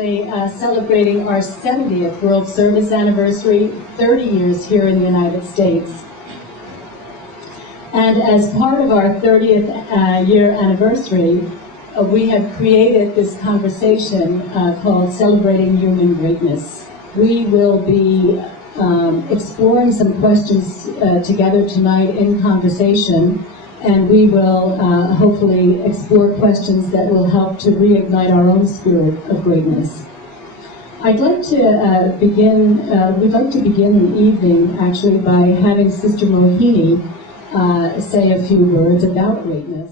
currently celebrating our 70th World Service Anniversary, 30 years here in the United States. And as part of our 30th year anniversary, we have created this conversation called Celebrating Human Greatness. We will be exploring some questions together tonight in conversation, and we will hopefully explore questions that will help to reignite our own spirit of greatness. I'd like to we'd like to begin the evening actually by having Sister Mohini say a few words about greatness.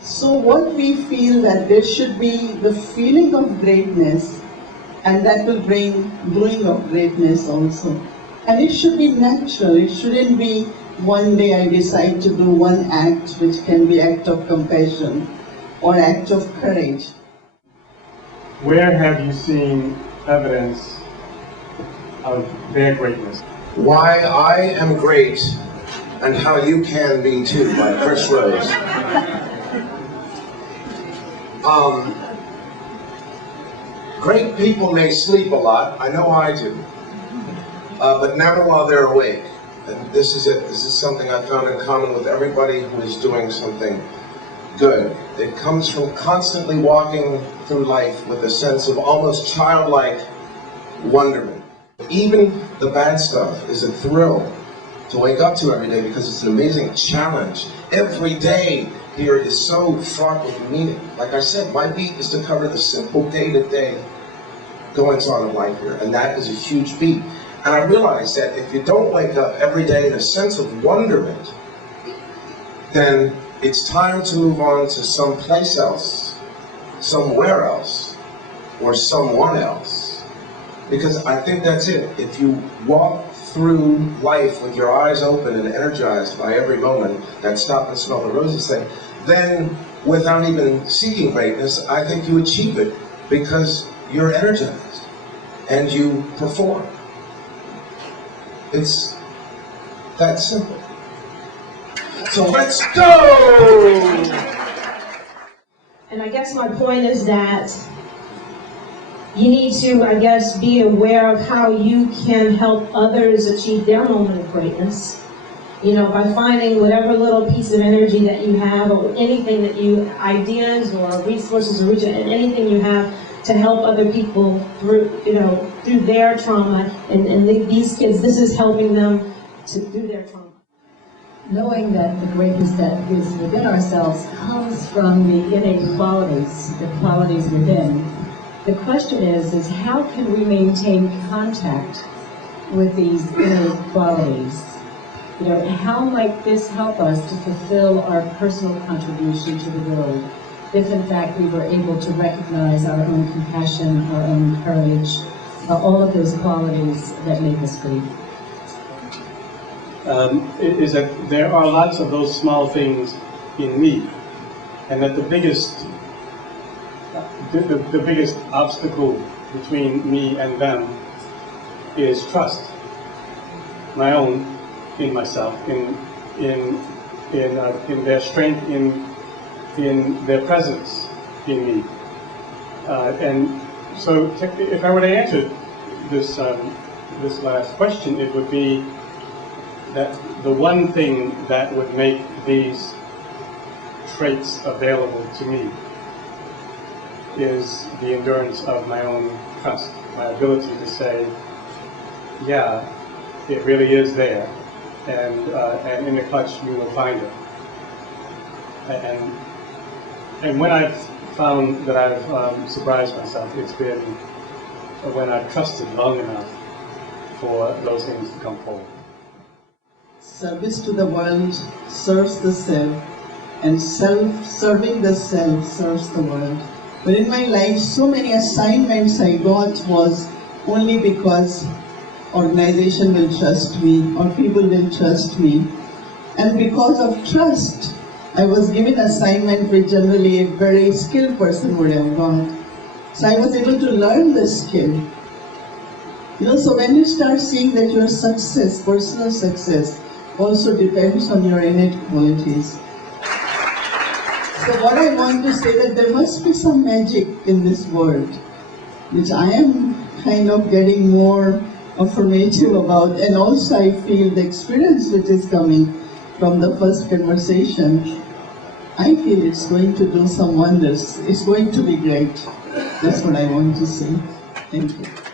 So what we feel that there should be the feeling of greatness, and that will bring doing of greatness also. And it should be natural. It shouldn't be one day I decide to do one act which can be act of compassion or act of courage. Where have you seen evidence of their greatness? Why I Am Great and How You Can Be Too by Chris Rose. Great people may sleep a lot, I know I do, but never while they're awake. And this is it. This is something I found in common with everybody who is doing something good. It comes from constantly walking through life with a sense of almost childlike wonderment. Even the bad stuff is a thrill to wake up to every day because it's an amazing challenge. Every day here is so fraught with meaning. Like I said, my beat is to cover the simple day-to-day goings-on of life here, and that is a huge beat. And I realized that if you don't wake up every day in a sense of wonderment, then it's time to move on to someplace else, somewhere else, or someone else. Because I think that's it. If you walk through life with your eyes open and energized by every moment, that stop and smell the roses thing, then without even seeking greatness, I think you achieve it because you're energized and you perform. It's that simple. So let's go! And I guess my point is that you need to, I guess, be aware of how you can help others achieve their moment of greatness. You know, by finding whatever little piece of energy that you have, or anything that you, ideas or resources or anything you have to help other people through, you know, through their trauma. And these kids, this is helping them to do their trauma. Knowing that the greatness that is within ourselves comes from the innate qualities, the qualities within. The question is how can we maintain contact with these innate qualities? You know, how might this help us to fulfill our personal contribution to the world if in fact we were able to recognize our own compassion, our own courage, all of those qualities that make us great? Is that there are lots of those small things in me, and that the biggest obstacle between me and them is trust, my own, in myself, in their strength, in their presence in me, and so if I were to answer this last question, it would be that the one thing that would make these traits available to me is the endurance of my own trust, my ability to say, yeah, it really is there, and in the clutch you will find it. And when I've found that I've surprised myself, it's been when I've trusted long enough for those things to come forward. Service to the world serves the self, and serving the self serves the world. But in my life, so many assignments I got was only because organization will trust me or people will trust me. And because of trust, I was given assignment which generally a very skilled person would have got. So I was able to learn the skill. You know, so when you start seeing that your success, personal success, also depends on your innate qualities. So what I want to say that there must be some magic in this world. which I am kind of getting more affirmative about, and also I feel the experience which is coming from the first conversation, I feel it's going to do some wonders. It's going to be great. That's what I want to say. Thank you.